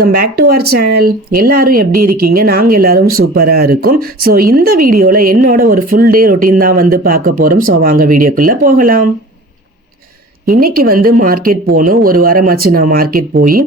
Welcome back to our channel எல்லாரும் எப்படி இருக்கீங்க? நாங்கள் எல்லாரும் சூப்பராக இருக்கும். ஸோ இந்த வீடியோவில் என்னோட ஒரு ஃபுல் டே ரொட்டீன் தான் வந்து பார்க்க போகிறோம் ஸோ வாங்க வீடியோக்குள்ளே போகலாம். இன்னைக்கு வந்து மார்க்கெட் போகணும். ஒரு வாரமாச்சு நான் மார்க்கெட் போய்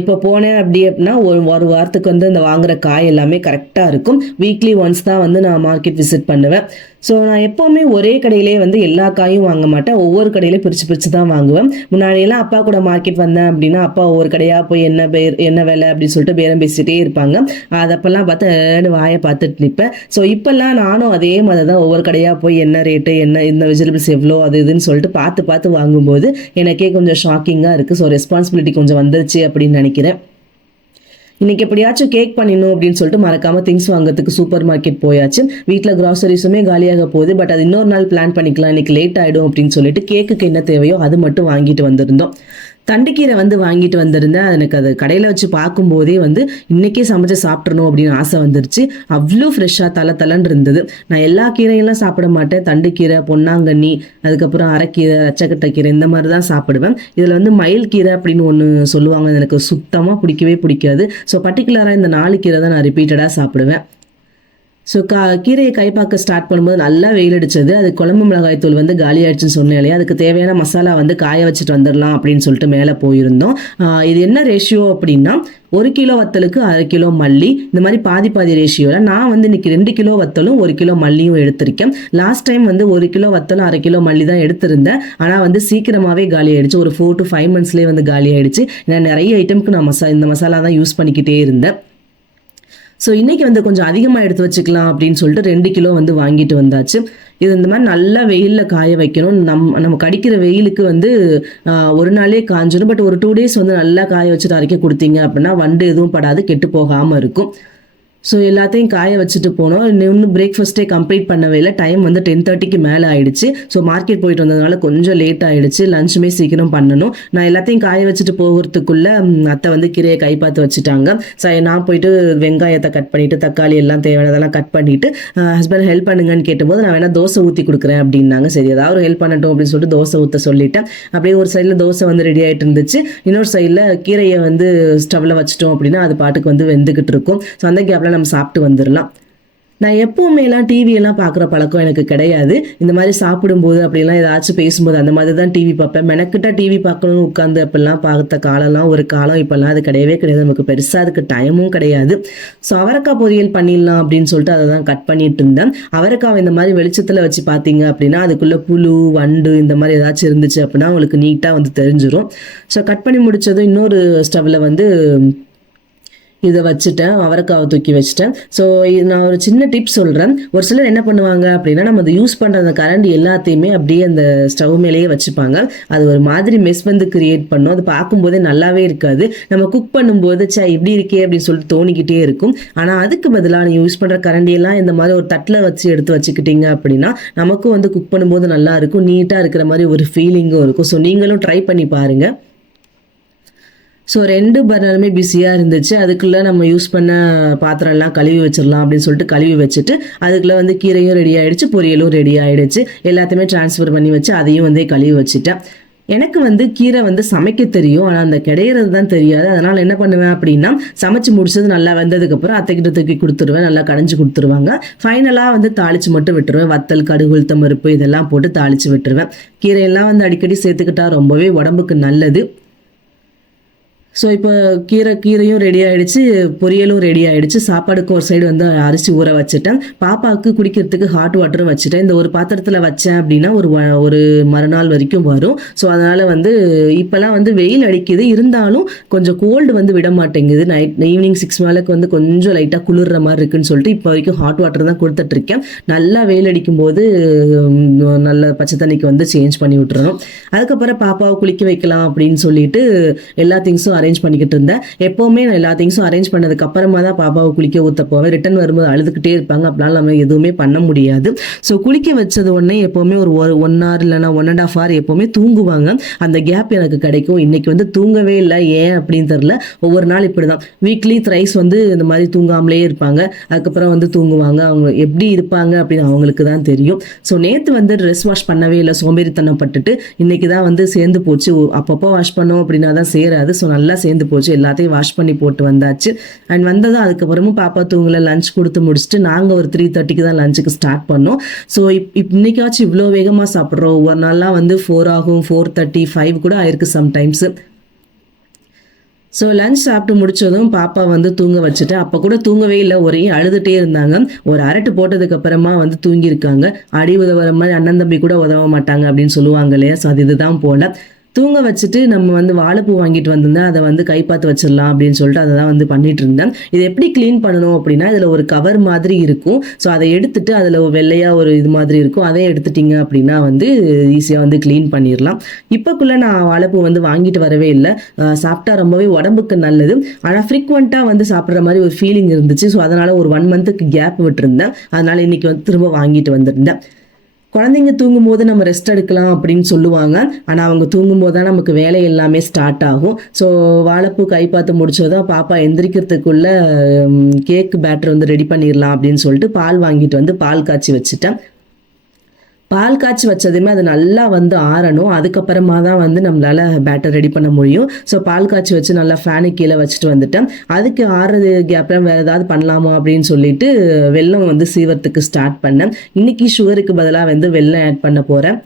இப்போ போனேன் அப்படி அப்படின்னா ஒரு ஒரு வாரத்துக்கு வந்து இந்த வாங்குற காய் எல்லாமே கரெக்டாக இருக்கும். வீக்லி ஒன்ஸ் தான் வந்து நான் மார்க்கெட் விசிட் பண்ணுவேன். ஸோ நான் எப்போவுமே ஒரே கடையிலே வந்து எல்லா காயும் வாங்க மாட்டேன். ஒவ்வொரு கடையிலையும் பிரித்து பிரித்து தான் வாங்குவேன். முன்னாடியெல்லாம் அப்பா கூட மார்க்கெட் வந்தேன் அப்படின்னா அப்பா ஒவ்வொரு கடையாக போய் என்ன பேர் என்ன வேலை அப்படின்னு சொல்லிட்டு பேரம் பேசிகிட்டே இருப்பாங்க. அதப்பெல்லாம் பார்த்து வாயை பார்த்துட்டு நிற்பேன். ஸோ இப்போல்லாம் நானும் அதே மாதிரி தான் ஒவ்வொரு கடையாக போய் என்ன ரேட்டு என்ன இந்த வெஜிடபிள்ஸ் எவ்வளோ அது இதுன்னு சொல்லிட்டு பார்த்து பார்த்து வாங்கும்போது எனக்கே கொஞ்சம் ஷாக்கிங்காக இருக்குது ஸோ ரெஸ்பான்சிபிலிட்டி கொஞ்சம் வந்துருச்சு அப்படின்னு நினைக்கிறேன். இன்னைக்கு எப்படியாச்சும் கேக் பண்ணிடணும் அப்படின்னு சொல்லிட்டு மறக்காம திங்ஸ் வாங்குறதுக்கு சூப்பர் மார்க்கெட் போயாச்சு வீட்டில் கிராசரிஸுமே காலியாக போகுது. பட் அது இன்னொரு நாள் பிளான் பண்ணிக்கலாம். இன்னைக்கு லேட் ஆகிடும் அப்படின்னு சொல்லிட்டு கேக்குக்கு என்ன தேவையோ அது மட்டும் வாங்கிட்டு வந்திருந்தோம். தண்டுக்கீரை வந்து வாங்கிட்டு வந்திருந்தேன். அது எனக்கு அது கடையில் வச்சு பார்க்கும்போதே வந்து இன்றைக்கே சமைச்சு சாப்பிட்றணும் அப்படின்னு ஆசை வந்துருச்சு. அவ்வளோ ஃப்ரெஷ்ஷாக தலை தலைன்னு இருந்தது. நான் எல்லா கீரையெல்லாம் சாப்பிட மாட்டேன். தண்டுக்கீரை பொன்னாங்கண்ணி அதுக்கப்புறம் அரைக்கீரை ரச்சக்கட்டை கீரை இந்த மாதிரி தான் சாப்பிடுவேன். இதில் வந்து மயில் கீரை அப்படின்னு ஒன்று சொல்லுவாங்க. எனக்கு சுத்தமாக பிடிக்கவே பிடிக்காது. ஸோ பர்டிகுலராக இந்த நாலு கீரை தான் நான் ரிப்பீட்டடாக சாப்பிடுவேன். ஸோ கா கீரையை கைப்பாக்க ஸ்டார்ட் பண்ணும்போது நல்லா வெயில் அடிச்சது. அது குழம்பு மிளகாய் தூள் வந்து காலி ஆயிடுச்சுன்னு சொன்னேன் இல்லையா அதுக்கு தேவையான மசாலா வந்து காய வச்சுட்டு வந்துடலாம் அப்படின்னு சொல்லிட்டு மேலே போயிருந்தோம். இது என்ன ரேஷியோ அப்படின்னா ஒரு கிலோ வத்தலுக்கு அரை கிலோ மல்லி இந்த மாதிரி பாதி பாதி ரேஷியோவில் நான் வந்து இன்னைக்கு ரெண்டு கிலோ வத்தலும் ஒரு கிலோ மல்லியும் எடுத்திருக்கேன். லாஸ்ட் டைம் வந்து ஒரு கிலோ வத்தலும் அரை கிலோ மல்லி தான் எடுத்திருந்தேன். ஆனால் வந்து சீக்கிரமாகவே காலி ஆயிடுச்சு ஒரு ஃபோர் டு ஃபைவ் மந்த்ஸ்லேயே வந்து காலி ஆயிடுச்சு நான் நிறைய ஐட்டம்க்கு நான் மசா இந்த மசாலா தான் யூஸ் பண்ணிக்கிட்டே இருந்தேன். ஸோ இன்றைக்கி வந்து கொஞ்சம் அதிகமாக எடுத்து வச்சுக்கலாம் அப்படின்னு சொல்லிட்டு ரெண்டு கிலோ வந்து வாங்கிட்டு வந்தாச்சு. இது இந்த மாதிரி நல்லா வெயிலில் காய வைக்கணும். நம் நமக்கு அடிக்கிற வெயிலுக்கு வந்து ஒரு நாளே காஞ்சிடும் பட் ஒரு டூ டேஸ் வந்து நல்லா காய வச்சுட்டு அரைக்க கொடுத்தீங்க அப்படின்னா வண்டு எதுவும் படாது கெட்டு போகாமல் இருக்கும். ஸோ எல்லாத்தையும் காய வச்சுட்டு போனோம். இன்னும் பிரேக்ஃபாஸ்ட்டே கம்ப்ளீட் பண்ணவே இல்லை. டைம் வந்து டென் தேர்ட்டிக்கு மேலே ஆயிடுச்சு. ஸோ மார்க்கெட் போயிட்டு வந்ததுனால கொஞ்சம் லேட் ஆயிடுச்சு. லஞ்சுமே சீக்கிரம் பண்ணணும். நான் எல்லாத்தையும் காய வச்சுட்டு போகிறதுக்குள்ள அத்தை வந்து கீரையை கை பார்த்து வச்சுட்டாங்க. ஸோ நான் போயிட்டு வெங்காயத்தை கட் பண்ணிட்டு தக்காளி எல்லாம் தேவையானதெல்லாம் கட் பண்ணிட்டு ஹஸ்பண்ட் ஹெல்ப் பண்ணுங்கன்னு கேட்டபோது நான் வேணால் தோசை ஊற்றி கொடுக்குறேன் அப்படின்னாங்க. சரி ஏதாவது ஒரு ஹெல்ப் பண்ணட்டும் அப்படின்னு சொல்லிட்டு தோசை ஊற்ற சொல்லிட்டேன். அப்படியே ஒரு சைடில் தோசை வந்து ரெடி ஆகிட்டு இருந்துச்சு. இன்னொரு சைடில் கீரையை வந்து ஸ்டவ்வில் வச்சிட்டோம் அப்படின்னா அது பாட்டுக்கு வந்து வெந்துக்கிட்டு இருக்கும். ஸோ அந்த கேப்பில் நம்ம சாப்பிட்டு வந்துடலாம் நான் எப்போவுமேலாம் டிவியெல்லாம் பார்க்குற பழக்கம் எனக்கு கிடையாது. இந்த மாதிரி சாப்பிடும்போது அப்படிலாம் ஏதாச்சும் பேசும்போது அந்த மாதிரி தான் டிவி பார்ப்பேன். மெனக்கிட்ட டிவி பார்க்கணும்னு உட்காந்து அப்படிலாம் பார்த்த காலம்லாம் ஒரு காலம் இப்போல்லாம் அது கிடையவே கிடையாது. நமக்கு பெருசாக அதுக்கு டைமும் கிடையாது. ஸோ அவரைக்காய் பொரியல் பண்ணிடலாம் அப்படின்னு சொல்லிட்டு அதை தான் கட் பண்ணிட்டு இருந்தேன். அவரைக்காவை இந்த மாதிரி வெளிச்சத்தில் வச்சு பார்த்தீங்க அப்படின்னா அதுக்குள்ளே புழு வண்டு இந்த மாதிரி ஏதாச்சும் இருந்துச்சு அப்படின்னா உங்களுக்கு நீட்டாக வந்து தெரிஞ்சிடும் ஸோ கட் பண்ணி முடிச்சதும் இன்னொரு ஸ்டவ்வில் வந்து இதை வச்சுட்டேன் அவரைக்காவை தூக்கி வச்சுட்டேன். ஸோ நான் ஒரு சின்ன டிப் சொல்கிறேன் ஒரு சிலர் என்ன பண்ணுவாங்க அப்படின்னா நம்ம அதை யூஸ் பண்ணுற அந்த கரண்ட் எல்லாத்தையுமே அப்படியே அந்த ஸ்டவ் மேலேயே வச்சுப்பாங்க. அது ஒரு மாதிரி மெஸ் வந்து கிரியேட் பண்ணும். அது பார்க்கும்போதே நல்லாவே இருக்காது. நம்ம குக் பண்ணும்போது சே இப்படி இருக்கே அப்படின்னு சொல்லிட்டு தோணிக்கிட்டே இருக்கும். ஆனால் அதுக்கு பதிலாக நீங்கள் யூஸ் பண்ணுற கரண்டியெல்லாம் இந்த மாதிரி ஒரு தட்டில் வச்சு எடுத்து வச்சுக்கிட்டீங்க அப்படின்னா நமக்கும் வந்து குக் பண்ணும்போது நல்லா இருக்கும். நீட்டாக இருக்கிற மாதிரி ஒரு ஃபீலிங்கும் இருக்கும். ஸோ நீங்களும் ட்ரை பண்ணி பாருங்கள் ஸோ ரெண்டு பர்னருமே பிஸியாக இருந்துச்சு. அதுக்குள்ளே நம்ம யூஸ் பண்ண பாத்திரம்லாம் கழுவி வச்சிடலாம் அப்படின்னு சொல்லிட்டு கழுவி வச்சுட்டு அதுக்குள்ளே வந்து கீரையும் ரெடி ஆகிடுச்சு பொரியலும் ரெடி ஆகிடுச்சு எல்லாத்தையுமே ட்ரான்ஸ்ஃபர் பண்ணி வச்சு அதையும் வந்து கழுவி வச்சுட்டேன். எனக்கு வந்து கீரை வந்து சமைக்க தெரியும் ஆனால் அந்த கிடையிறது தான் தெரியாது. அதனால் என்ன பண்ணுவேன் அப்படின்னா சமைச்சு முடிச்சது நல்லா வந்ததுக்கப்புறம் அத்தைக்கிட்ட தூக்கி கொடுத்துருவேன். நல்லா கடைஞ்சி கொடுத்துருவாங்க. ஃபைனலாக வந்து தாளிச்சு மட்டும் விட்டுருவேன். வத்தல் கடுகு உளுத்தம் பருப்பு இதெல்லாம் போட்டு தாளிச்சு விட்டுருவேன். கீரையெல்லாம் வந்து அடிக்கடி சேர்த்துக்கிட்டா ரொம்பவே உடம்புக்கு நல்லது. ஸோ இப்போ கீரை கீரையும் ரெடி ஆகிடுச்சு பொரியலும் ரெடி ஆகிடுச்சு சாப்பாடுக்கு ஒரு சைடு வந்து அரிசி ஊற வச்சுட்டேன். பாப்பாவுக்கு குடிக்கிறதுக்கு ஹாட் வாட்டரும் வச்சுட்டேன். இந்த ஒரு பாத்திரத்தில் வச்சேன் அப்படின்னா ஒரு ஒரு மறுநாள் வரைக்கும் வரும். ஸோ அதனால் வந்து இப்போலாம் வந்து வெயில் அடிக்குது. இருந்தாலும் கொஞ்சம் கோல்டு வந்து விட மாட்டேங்குது. நைட் ஈவினிங் சிக்ஸ் மேலுக்கு வந்து கொஞ்சம் லைட்டாக குளிர்ற மாதிரி இருக்குன்னு சொல்லிட்டு இப்போ வரைக்கும் ஹாட் வாட்டர் தான் கொடுத்துட்டு இருக்கேன். நல்லா வெயில் அடிக்கும் போது நல்ல பச்சை தண்ணிக்கு வந்து சேஞ்ச் பண்ணி விட்டுறணும். அதுக்கப்புறம் பாப்பாவை குளிக்க வைக்கலாம் அப்படின்னு சொல்லிட்டு எல்லா திங்ஸும் அரேஞ்ச் பண்ணிக்கிட்டு இருந்தேன் எப்போவுமே நான் எல்லா திங்ஸும் அரேஞ்ச் பண்ணதுக்கு அப்புறமா தான் பாப்பாவை குளிக்க ஊற்ற போவேன். ரிட்டன் வரும்போது அழுதுகிட்டே இருப்பாங்க. அப்படினால நம்ம எதுவுமே பண்ண முடியாது. ஸோ குளிக்க வச்சது உடனே எப்போவுமே ஒரு ஒன் ஹவர் இல்லைனா ஒன் அண்ட் ஆஃப் ஹவர் எப்போவுமே தூங்குவாங்க. அந்த கேப் எனக்கு கிடைக்கும். இன்னைக்கு வந்து தூங்கவே இல்லை. ஏன் அப்படின்னு தெரில ஒவ்வொரு நாள் இப்படி தான் வீக்லி த்ரைஸ் வந்து இந்த மாதிரி தூங்காமலே இருப்பாங்க. அதுக்கப்புறம் வந்து தூங்குவாங்க. அவங்க எப்படி இருப்பாங்க அப்படின்னு அவங்களுக்கு தான் தெரியும். ஸோ நேற்று வந்து ட்ரெஸ் வாஷ் பண்ணவே இல்லை. சோம்பேறித்தனம் பட்டுட்டு இன்னைக்கு தான் வந்து சேர்ந்து போச்சு. அப்பப்போ வாஷ் பண்ணோம் அப்படின்னா தான் சேராது. ஸோ நல்ல நல்லா சேர்ந்து போச்சு. எல்லாத்தையும் வாஷ் பண்ணி போட்டு வந்தாச்சு. அண்ட் வந்ததும் அதுக்கப்புறமும் பாப்பா தூங்கல. லஞ்ச் கொடுத்து முடிச்சுட்டு நாங்கள் ஒரு த்ரீ தேர்ட்டிக்கு தான் லஞ்சுக்கு ஸ்டார்ட் பண்ணோம். ஸோ இப் இன்னைக்காச்சும் இவ்வளோ வேகமாக சாப்பிட்றோம். ஒரு நாளாக வந்து ஃபோர் ஆகும். ஃபோர் தேர்ட்டி ஃபைவ் கூட ஆயிருக்கு சம்டைம்ஸு ஸோ லஞ்ச் சாப்பிட்டு முடிச்சதும் பாப்பா வந்து தூங்க வச்சுட்டு அப்போ கூட தூங்கவே இல்லை. ஒரே அழுதுகிட்டே இருந்தாங்க. ஒரு அரட்டு போட்டதுக்கு அப்புறமா வந்து தூங்கியிருக்காங்க. அடி உதவுற மாதிரி அண்ணன் தம்பி கூட உதவ மாட்டாங்க அப்படின்னு சொல்லுவாங்க இல்லையா? ஸோ அது இதுதான் போல. தூங்க வச்சுட்டு நம்ம வந்து வாழைப்பூ வாங்கிட்டு வந்திருந்தா அதை வந்து கைப்பாத்து வச்சிடலாம் அப்படின்னு சொல்லிட்டு அதை தான் வந்து பண்ணிட்டு இருந்தேன். இது எப்படி க்ளீன் பண்ணணும் அப்படின்னா இதில் ஒரு கவர் மாதிரி இருக்கும். ஸோ அதை எடுத்துட்டு அதில் வெள்ளையாக ஒரு இது மாதிரி இருக்கும். அதை எடுத்துட்டீங்க அப்படின்னா வந்து ஈஸியாக வந்து க்ளீன் பண்ணிடலாம். இப்போக்குள்ளே நான் வாழைப்பூ வந்து வாங்கிட்டு வரவே இல்லை. சாப்பிட்டா ரொம்பவே உடம்புக்கு நல்லது. ஆனால் ஃப்ரீக்வெண்ட்டாக வந்து சாப்பிட்ற மாதிரி ஒரு ஃபீலிங் இருந்துச்சு. ஸோ அதனால் ஒரு ஒன் மந்த்துக்கு கேப் விட்டுருந்தேன். அதனால் இன்னைக்கு வந்து திரும்ப வாங்கிட்டு வந்திருந்தேன். குழந்தைங்க தூங்கும்போது நம்ம ரெஸ்ட் எடுக்கலாம் அப்படின்னு சொல்லுவாங்க. ஆனால் அவங்க தூங்கும்போது தான் நமக்கு வேலை எல்லாமே ஸ்டார்ட் ஆகும். ஸோ வாழைப்பூ கை பார்த்து முடிச்சதும் பாப்பா எந்திரிக்கிறதுக்குள்ள கேக் பேட்டர் வந்து ரெடி பண்ணிடலாம் அப்படின்னு சொல்லிட்டு பால் வாங்கிட்டு வந்து பால் காய்ச்சி வச்சுட்டேன். பால் காய்ச்சி வச்சதுமே அது நல்லா வந்து ஆறணும். அதுக்கப்புறமா தான் வந்து நம்மளால் பேட்டர் ரெடி பண்ண முடியும். ஸோ பால் காய்ச்சி வச்சு நல்லா ஃபேனு கீழே வச்சுட்டு வந்துட்டேன். அதுக்கு ஆறுறது அப்புறம் வேறு ஏதாவது பண்ணலாமா அப்படின்னு சொல்லிட்டு வெள்ளம் வந்து சீவரத்துக்கு ஸ்டார்ட் பண்ணேன். இன்னைக்கு சுகருக்கு பதிலாக வந்து வெள்ளம் ஆட் பண்ண போகிறேன்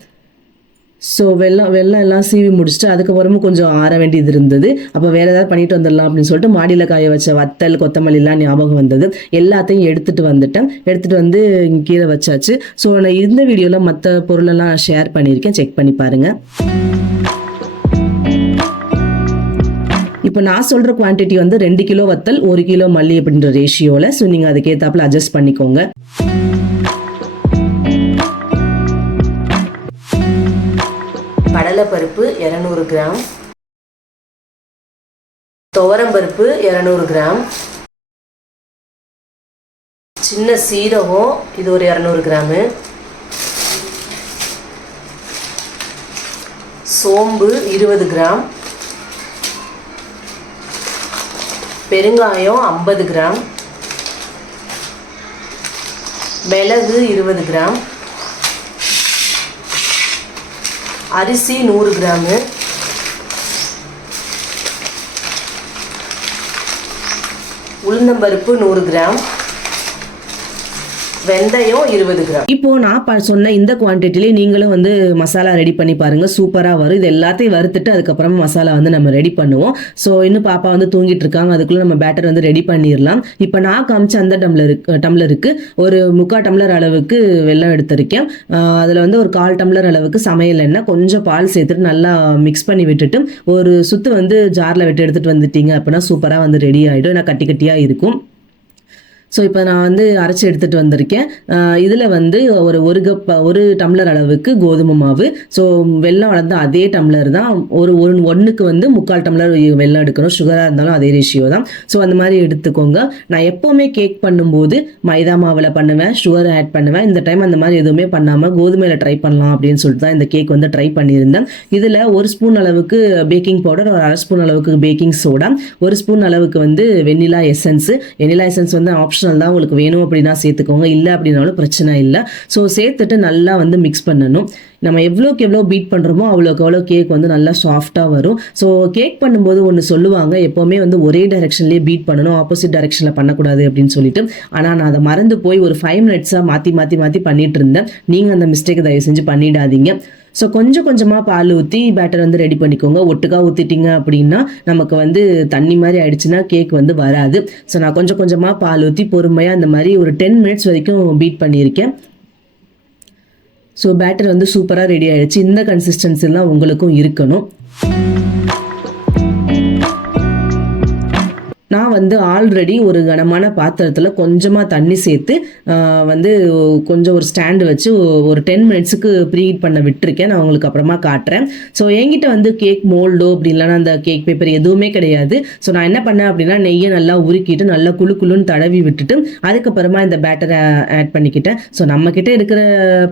ஸோ வெள்ளம் வெள்ளம் எல்லாம் சீவி முடிச்சுட்டு அதுக்கப்புறமும் கொஞ்சம் ஆற வேண்டியது இருந்தது. அப்போ வேறு ஏதாவது பண்ணிட்டு வந்துடலாம் அப்படின்னு சொல்லிட்டு மாடியில் காய வச்ச வத்தல் கொத்தமல்லிலாம் ஞாபகம் வந்தது. எல்லாத்தையும் எடுத்துகிட்டு வந்துட்டேன். எடுத்துகிட்டு வந்து கீழே வச்சாச்சு. ஸோ நான் இந்த வீடியோவில் மற்ற பொருளெல்லாம் ஷேர் பண்ணியிருக்கேன். செக் பண்ணி பாருங்க. இப்போ நான் சொல்கிற குவான்டிட்டி வந்து ரெண்டு கிலோ வத்தல் ஒரு கிலோ மல்லி அப்படின்ற ரேஷியோவில் ஸோ நீங்கள் அதுக்கேற்றாப்புல அட்ஜஸ்ட் பண்ணிக்கோங்க. கடலைப்பருப்பு இரநூறு கிராம். துவரம்பருப்பு இரநூறு கிராம். சின்ன சீரகம் இது ஒரு இரநூறு கிராமு. சோம்பு இருபது கிராம். பெருங்காயம் ஐம்பது கிராம். மிளகு இருபது கிராம். அரிசி நூறு கிராமு. உளுந்தம்பருப்பு நூறு கிராம். வெந்தயம் இருபது கிராம். இப்போ நான் சொன்ன இந்த குவான்டிட்டிலே நீங்களும் வந்து மசாலா ரெடி பண்ணி பாருங்க. சூப்பரா வரும். இது எல்லாத்தையும் வறுத்துட்டு அதுக்கப்புறமா மசாலா வந்து நம்ம ரெடி பண்ணுவோம். ஸோ இன்னும் பாப்பா வந்து தூங்கிட்டு இருக்காங்க. அதுக்குள்ள நம்ம பேட்டர் வந்து ரெடி பண்ணிடலாம். இப்போ நான் காமிச்ச அந்த டம்ளருக்கு டம்ளருக்கு ஒரு முக்கால் டம்ளர் அளவுக்கு வெல்லம் எடுத்திருக்கேன். அதில் வந்து ஒரு கால் டம்ளர் அளவுக்கு சமையல் எண்ணெய் கொஞ்சம் பால் சேர்த்துட்டு நல்லா மிக்ஸ் பண்ணி விட்டுட்டு ஒரு சுத்து வந்து ஜாரில் விட்டு எடுத்துட்டு வந்துட்டீங்க அப்படின்னா சூப்பராக வந்து ரெடி ஆகிடும் ஏன்னா கட்டி கட்டியாக இருக்கும். ஸோ இப்போ நான் வந்து அரைச்சி எடுத்துகிட்டு வந்திருக்கேன். இதில் வந்து ஒரு ஒரு கப் ஒரு டம்ளர் அளவுக்கு கோதுமை மாவு. ஸோ வெள்ளம் வளர்ந்த அதே டம்ளர் தான். ஒரு ஒரு ஒன்றுக்கு வந்து முக்கால் டம்ளர் வெள்ளம் எடுக்கணும் சுகராக இருந்தாலும் அதே ரேஷியோ தான். ஸோ அந்த மாதிரி எடுத்துக்கோங்க. நான் எப்போவுமே கேக் பண்ணும்போது மைதா மாவில் பண்ணுவேன் சுகர் ஆட் பண்ணுவேன். இந்த டைம் அந்த மாதிரி எதுவுமே பண்ணாமல் கோதுமையில் ட்ரை பண்ணலாம் அப்படின்னு சொல்லிட்டு தான் இந்த கேக் வந்து ட்ரை பண்ணியிருந்தேன். இதில் ஒரு ஸ்பூன் அளவுக்கு பேக்கிங் பவுடர் ஒரு அரை ஸ்பூன் அளவுக்கு பேக்கிங் சோடா ஒரு ஸ்பூன் அளவுக்கு வந்து வெண்ணிலா எசன்ஸு வெண்ணிலா எசன்ஸ் வந்து ஆப்ஷன் ஆப்ஷனல் தான் உங்களுக்கு வேணும் அப்படின்னா சேர்த்துக்கோங்க. இல்லை அப்படின்னாலும் பிரச்சனை இல்லை. ஸோ சேர்த்துட்டு நல்லா வந்து மிக்ஸ் பண்ணணும். நம்ம எவ்வளோக்கு எவ்வளோ பீட் பண்ணுறோமோ அவ்வளோக்கு அவ்வளோ கேக் வந்து நல்லா சாஃப்டாக வரும். ஸோ கேக் பண்ணும்போது ஒன்று சொல்லுவாங்க எப்போவுமே வந்து ஒரே டைரெக்ஷன்லேயே பீட் பண்ணணும் ஆப்போசிட் டைரெக்ஷனில் பண்ணக்கூடாது அப்படின்னு சொல்லிட்டு. ஆனால் நான் அதை மறந்து போய் ஒரு ஃபைவ் மினிட்ஸாக மாற்றி மாற்றி மாற்றி பண்ணிட்டு இருந்தேன். நீங்கள் அந்த மிஸ்டேக் தயவு செஞ்சு பண்ணிடாதீங்க. ஸோ கொஞ்சம் கொஞ்சமாக பால் ஊற்றி பேட்டர் வந்து ரெடி பண்ணிக்கோங்க. ஒட்டுக்கா ஊற்றிட்டீங்க அப்படின்னா நமக்கு வந்து தண்ணி மாதிரி ஆயிடுச்சுன்னா கேக் வந்து வராது. ஸோ நான் கொஞ்சம் கொஞ்சமாக பால் ஊற்றி பொறுமையாக அந்த மாதிரி ஒரு டென் மினிட்ஸ் வரைக்கும் பீட் பண்ணியிருக்கேன். ஸோ பேட்டர் வந்து சூப்பராக ரெடி ஆகிடுச்சு இந்த கன்சிஸ்டன்சிலாம் உங்களுக்கும் இருக்கணும். வந்து ஆல்ரெடி ஒரு கனமான பாத்திரத்தில் கொஞ்சமாக தண்ணி சேர்த்து வந்து கொஞ்சம் ஒரு ஸ்டாண்டு வச்சு ஒரு டென் மினிட்ஸுக்கு ப்ரீஹீட் பண்ண விட்டுருக்கேன். நான் உங்களுக்கு அப்புறமா காட்டுறேன். ஸோ என்கிட்ட வந்து கேக் மோல்டோ அப்படி இல்லைன்னா அந்த கேக் பேப்பர் எதுவுமே கிடையாது. ஸோ நான் என்ன பண்ணேன் அப்படின்னா நெய்யை நல்லா உருக்கிட்டு நல்லா குளு குளுன்னு தடவி விட்டுட்டு அதுக்கப்புறமா இந்த பேட்டரை ஆட் பண்ணிக்கிட்டேன். ஸோ நம்மக்கிட்ட இருக்கிற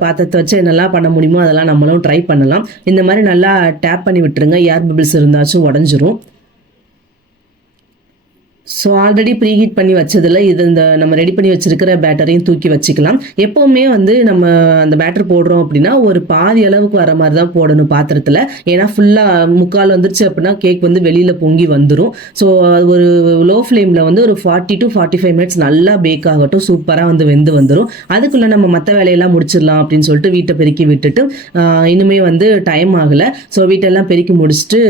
பாத்திரத்தை வச்சு என்னெல்லாம் பண்ண முடியுமோ அதெல்லாம் நம்மளும் ட்ரை பண்ணலாம். இந்த மாதிரி நல்லா டேப் பண்ணி விட்டுருங்க. ஏர் பபிள்ஸ் இருந்தாச்சும் உடஞ்சிரும். ஸோ ஆல்ரெடி ப்ரீ ஹீட் பண்ணி வச்சதில் இது இந்த நம்ம ரெடி பண்ணி வச்சிருக்கிற பேட்டரையும் தூக்கி வச்சுக்கலாம். எப்போவுமே வந்து நம்ம அந்த பேட்டர் போடுறோம் அப்படின்னா ஒரு பாதி அளவுக்கு வர மாதிரி தான் போடணும் பாத்திரத்தில். ஏன்னா ஃபுல்லாக முக்கால் வந்துருச்சு அப்படின்னா கேக் வந்து வெளியில் பொங்கி வந்துடும் ஸோ ஒரு லோ ஃப்ளேமில் வந்து ஒரு forty to forty five minutes நல்லா பேக் ஆகட்டும் சூப்பராக வந்து வெந்து வந்துடும் அதுக்குள்ளே நம்ம மற்ற வேலையெல்லாம் முடிச்சிடலாம் அப்படின்னு சொல்லிட்டு வீட்டை பெருக்கி விட்டுட்டு இன்னுமே வந்து டைம் ஆகலை. ஸோ வீட்டெல்லாம் பெருக்கி முடிச்சுட்டு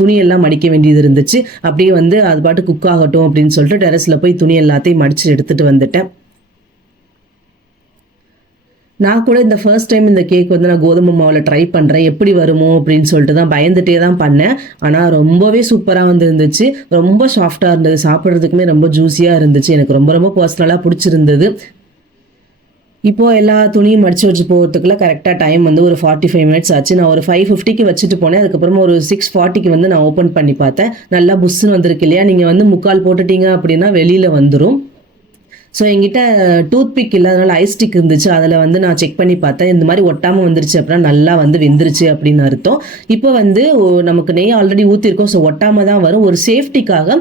துணியெல்லாம் மடிக்க வேண்டியது இருந்துச்சு. அப்படியே வந்து அது பாட்டு குக்காக ஆகட்டும் அப்படின்னு சொல்லிட்டு டெரஸில் போய் துணி எல்லாத்தையும் மடித்து எடுத்துகிட்டு வந்துட்டேன். நான் கூட இந்த ஃபர்ஸ்ட் டைம் இந்த கேக் வந்து நான் கோதுமை மாவில் ட்ரை பண்ணுறேன் எப்படி வருமோ அப்படின்னு சொல்லிட்டு தான் பயந்துட்டே தான் பண்ணேன். ஆனால் ரொம்பவே சூப்பராக வந்து இருந்துச்சு. ரொம்ப சாஃப்டாக இருந்தது. சாப்பிட்றதுக்குமே ரொம்ப ஜூஸியாக இருந்துச்சு. எனக்கு ரொம்ப ரொம்ப பர்சனலாக பிடிச்சிருந்தது. இப்போது எல்லா துணியும் மடித்து வச்சு போகிறதுக்குள்ள கரெக்டாக டைம் வந்து ஒரு ஃபார்ட்டி ஃபைவ் மினிட்ஸ் ஆச்சு. நான் ஒரு ஃபைவ் ஃபிஃப்டிக்கு வச்சுட்டு போனேன். அதுக்கப்புறமா ஒரு சிக்ஸ் ஃபார்ட்டிக்கு வந்து நான் ஓப்பன் பண்ணி பார்த்தேன். நல்லா புஷ்ஷுன்னு வந்திருக்கு இல்லையா? நீங்கள் வந்து முக்கால் போட்டுட்டீங்க அப்படின்னா வெளியில் வந்துடும் ஸோ எங்கிட்ட டூத் பிக் இல்லாதனால ஐஸ்டிக் இருந்துச்சு. அதில் வந்து நான் செக் பண்ணி பார்த்தேன். இந்த மாதிரி ஒட்டாமல் வந்துருச்சு அப்படின்னா நல்லா வந்து வெந்துருச்சு அப்படின்னு அர்த்தம். இப்போ வந்து நமக்கு நெய் ஆல்ரெடி ஊற்றிருக்கோம் ஸோ ஒட்டாமல் தான் வரும். ஒரு சேஃப்டிக்காக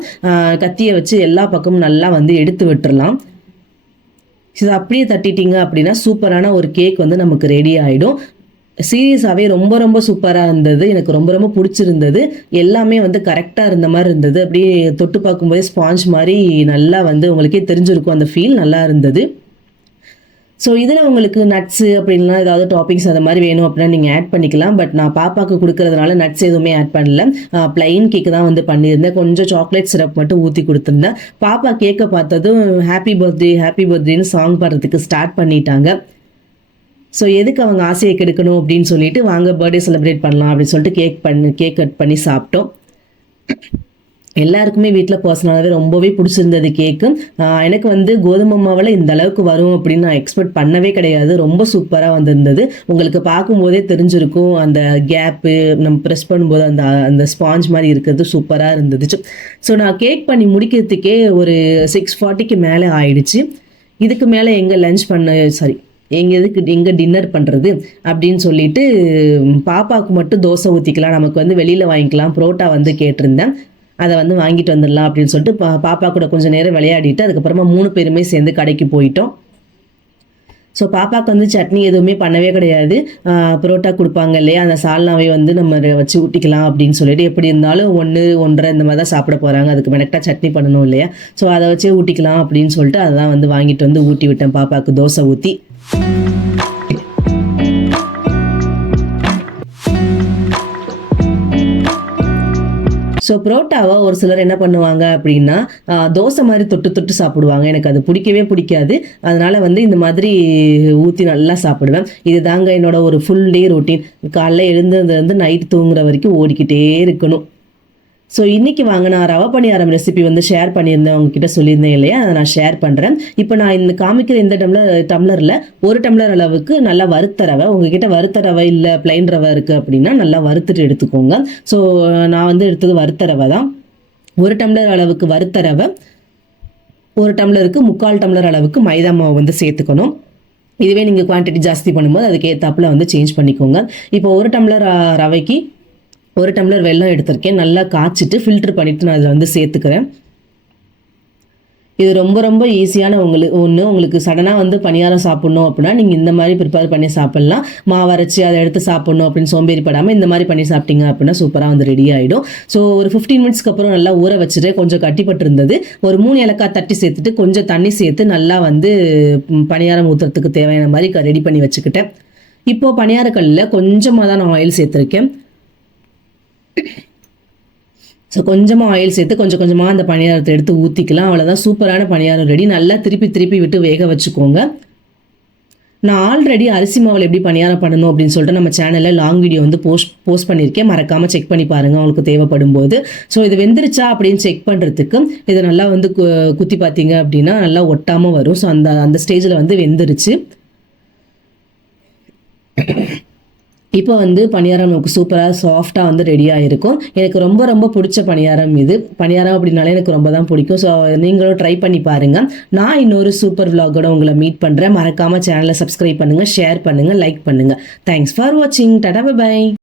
கத்தியை வச்சு எல்லா பக்கமும் நல்லா வந்து எடுத்து விட்டுறலாம். இதை அப்படியே தட்டிட்டீங்க அப்படின்னா சூப்பரான ஒரு கேக் வந்து நமக்கு ரெடி ஆகிடும் சீரியஸாகவே ரொம்ப ரொம்ப சூப்பராக இருந்தது. எனக்கு ரொம்ப ரொம்ப பிடிச்சிருந்தது. எல்லாமே வந்து கரெக்டாக இருந்த மாதிரி இருந்தது. அப்படியே தொட்டு பார்க்கும்போதே ஸ்பாஞ்ச் மாதிரி நல்லா வந்து உங்களுக்கே தெரிஞ்சிருக்கும் அந்த ஃபீல் நல்லா இருந்தது. ஸோ இதில் உங்களுக்கு நட்ஸு அப்படின்லாம் ஏதாவது டாப்பிங்ஸ் அந்த மாதிரி வேணும் அப்படின்னா நீங்கள் ஆட் பண்ணிக்கலாம். பட் நான் பாப்பாவுக்கு கொடுக்கறதுனால நட்ஸ் எதுவுமே ஆட் பண்ணல. ப்ளைன் கேக்கு தான் வந்து பண்ணியிருந்தேன். கொஞ்சம் சாக்லேட் சிரப் மட்டும் ஊற்றி கொடுத்துருந்தேன். பாப்பா கேக்கை பார்த்ததும் ஹாப்பி பர்த்டே ஹாப்பி பர்த்டேன்னு சாங் பாடுறதுக்கு ஸ்டார்ட் பண்ணிட்டாங்க. ஸோ எதுக்கு அவங்க ஆசையை கெடுக்கணும் அப்படின்னு சொல்லிட்டு வாங்க பர்த்டே செலிப்ரேட் பண்ணலாம் அப்படின்னு சொல்லிட்டு கேக் பண்ணி கேக் கட் பண்ணி சாப்பிட்டோம். எல்லாருக்குமே வீட்டில் பர்சனலாகவே ரொம்பவே பிடிச்சிருந்தது கேக்கு எனக்கு வந்து கோதுமை மாவில் இந்த அளவுக்கு வரும் அப்படின்னு நான் எக்ஸ்பெக்ட் பண்ணவே கிடையாது. ரொம்ப சூப்பராக வந்திருந்தது. உங்களுக்கு பார்க்கும்போதே தெரிஞ்சிருக்கும். அந்த கேப்பு நம்ம ப்ரெஸ் பண்ணும்போது அந்த அந்த ஸ்பாஞ்ச் மாதிரி இருக்கிறது சூப்பராக இருந்தது. ஸோ நான் கேக் பண்ணி முடிக்கிறதுக்கே ஒரு சிக்ஸ் ஃபார்ட்டிக்கு மேலே ஆயிடுச்சு. இதுக்கு மேலே எங்கே லஞ்ச் பண்ண சாரி எங்கே எதுக்கு எங்கே டின்னர் பண்ணுறது அப்படின்னு சொல்லிட்டு பாப்பாவுக்கு மட்டும் தோசை ஊற்றிக்கலாம் நமக்கு வந்து வெளியில் வாங்கிக்கலாம். புரோட்டா வந்து கேட்டிருந்தேன். அதை வந்து வாங்கிட்டு வந்துடலாம் அப்படின்னு சொல்லிட்டு பா பாப்பா கூட கொஞ்சம் நேரம் விளையாடிட்டு அதுக்கப்புறமா மூணு பேருமே சேர்ந்து கடைக்கு போயிட்டோம். ஸோ பாப்பாவுக்கு வந்து சட்னி எதுவுமே பண்ணவே கிடையாது. புரோட்டா கொடுப்பாங்க இல்லையா? அந்த சால்னாவே வந்து நம்ம வச்சு ஊட்டிக்கலாம் அப்படின்னு சொல்லிட்டு எப்படி இருந்தாலும் ஒன்று ஒன்றரை இந்த மாதிரி தான் சாப்பிட போகிறாங்க அதுக்கு மெனக்டாக சட்னி பண்ணணும் இல்லையா? ஸோ அதை வச்சே ஊட்டிக்கலாம் அப்படின்னு சொல்லிட்டு அதை தான் வந்து வாங்கிட்டு வந்து ஊட்டி விட்டேன். பாப்பாவுக்கு தோசை ஊற்றி ஸோ புரோட்டாவை ஒரு சிலர் என்ன பண்ணுவாங்க அப்படின்னா தோசை மாதிரி தொட்டு தொட்டு சாப்பிடுவாங்க. எனக்கு அது பிடிக்கவே பிடிக்காது. அதனால வந்து இந்த மாதிரி ஊற்றி நல்லா சாப்பிடுவேன். இது தாங்க என்னோட ஒரு ஃபுல் டே ரொட்டீன் காலைல எழுந்ததுலேருந்து நைட் தூங்குற வரைக்கும் ஓடிக்கிட்டே இருக்கணும். ஸோ இன்றைக்கி வாங்க நான் ரவா பணியாரம் ரெசிபி வந்து ஷேர் பண்ணியிருந்தேன் உங்ககிட்ட சொல்லியிருந்தேன் இல்லையா? அதை நான் ஷேர் பண்ணுறேன் இப்போ நான் இந்த காமிக்கிற இந்த டம்ளர் டம்ளரில் ஒரு டம்ளர் அளவுக்கு நல்லா வறுத்த ரவை உங்ககிட்ட வறுத்த ரவை இல்லை பிளைன் ரவை இருக்குது அப்படின்னா நல்லா வறுத்துட்டு எடுத்துக்கோங்க. ஸோ நான் வந்து எடுத்தது வறுத்த ரவை தான். ஒரு டம்ளர் அளவுக்கு வறுத்த ரவை ஒரு டம்ளருக்கு முக்கால் டம்ளர் அளவுக்கு மைதா மாவு வந்து சேர்த்துக்கணும். இதுவே நீங்கள் குவான்டிட்டி ஜாஸ்தி பண்ணும்போது அதுக்கு ஏற்றாப்புல வந்து சேஞ்ச் பண்ணிக்கோங்க. இப்போ ஒரு டம்ளர் ரவைக்கு ஒரு டம்ளர் வெள்ளம் எடுத்திருக்கேன். நல்லா காய்ச்சிட்டு ஃபில்ட்ரு பண்ணிவிட்டு நான் அதில் வந்து சேர்த்துக்கிறேன். இது ரொம்ப ரொம்ப ஈஸியான உங்களுக்கு ஒன்று உங்களுக்கு சடனாக வந்து பணியாரம் சாப்பிட்ணும் அப்படின்னா நீங்கள் இந்த மாதிரி ப்ரிப்பேர் பண்ணி சாப்பிட்லாம். மாவரைச்சி அதை எடுத்து சாப்பிட்ணும் அப்படின்னு சோம்பேறி படாமல் இந்த மாதிரி பண்ணி சாப்பிட்டீங்க அப்படின்னா சூப்பராக வந்து ரெடி ஆகிடும் ஸோ ஒரு ஃபிஃப்டீன் மினிட்ஸ்க்கு அப்புறம் நல்லா ஊற வச்சுட்டு கொஞ்சம் கட்டிப்பட்டிருந்தது. ஒரு மூணு இலக்காய் தட்டி சேர்த்துட்டு கொஞ்சம் தண்ணி சேர்த்து நல்லா வந்து பணியாரம் ஊற்றுறதுக்கு தேவையான மாதிரி ரெடி பண்ணி வச்சுக்கிட்டேன். இப்போது பணியாரக்கல்லில் கொஞ்சமாக தான் நான் ஆயில் சேர்த்துருக்கேன். ஸோ கொஞ்சமாக ஆயில் சேர்த்து கொஞ்சம் கொஞ்சமாக அந்த பணியாரத்தை எடுத்து ஊற்றிக்கலாம் அவ்வளோதான் சூப்பரான பணியாரம் ரெடி நல்லா திருப்பி திருப்பி விட்டு வேக வச்சுக்கோங்க. நான் ஆல்ரெடி அரிசி மாவில் எப்படி பணியாரம் பண்ணணும் அப்படின்னு சொல்லிட்டு நம்ம சேனலில் லாங் வீடியோ வந்து போஸ்ட் போஸ்ட் பண்ணியிருக்கேன். மறக்காமல் செக் பண்ணி பாருங்கள் அவங்களுக்கு தேவைப்படும் போது ஸோ இது வெந்துருச்சா அப்படின்னு செக் பண்ணுறதுக்கு இதை நல்லா வந்து குத்தி பார்த்தீங்க அப்படின்னா நல்லா ஒட்டாமல் வரும். ஸோ அந்த அந்த ஸ்டேஜில் வந்து வெந்துருச்சு. இப்போ வந்து பணியாரம் நமக்கு சூப்பராக சாஃப்டாக வந்து ரெடியாக இருக்கும் எனக்கு ரொம்ப ரொம்ப பிடிச்ச பணியாரம் இது. பணியாரம் அப்படின்னாலே எனக்கு ரொம்ப தான் பிடிக்கும். ஸோ நீங்களும் ட்ரை பண்ணி பாருங்கள் நான் இன்னொரு சூப்பர் விலாகோட உங்களை மீட் பண்ணுறேன் மறக்காமல் சேனலை சப்ஸ்கிரைப் பண்ணுங்கள் ஷேர் பண்ணுங்கள் லைக் பண்ணுங்கள் தேங்க்ஸ் ஃபார் வாட்சிங் டடா பை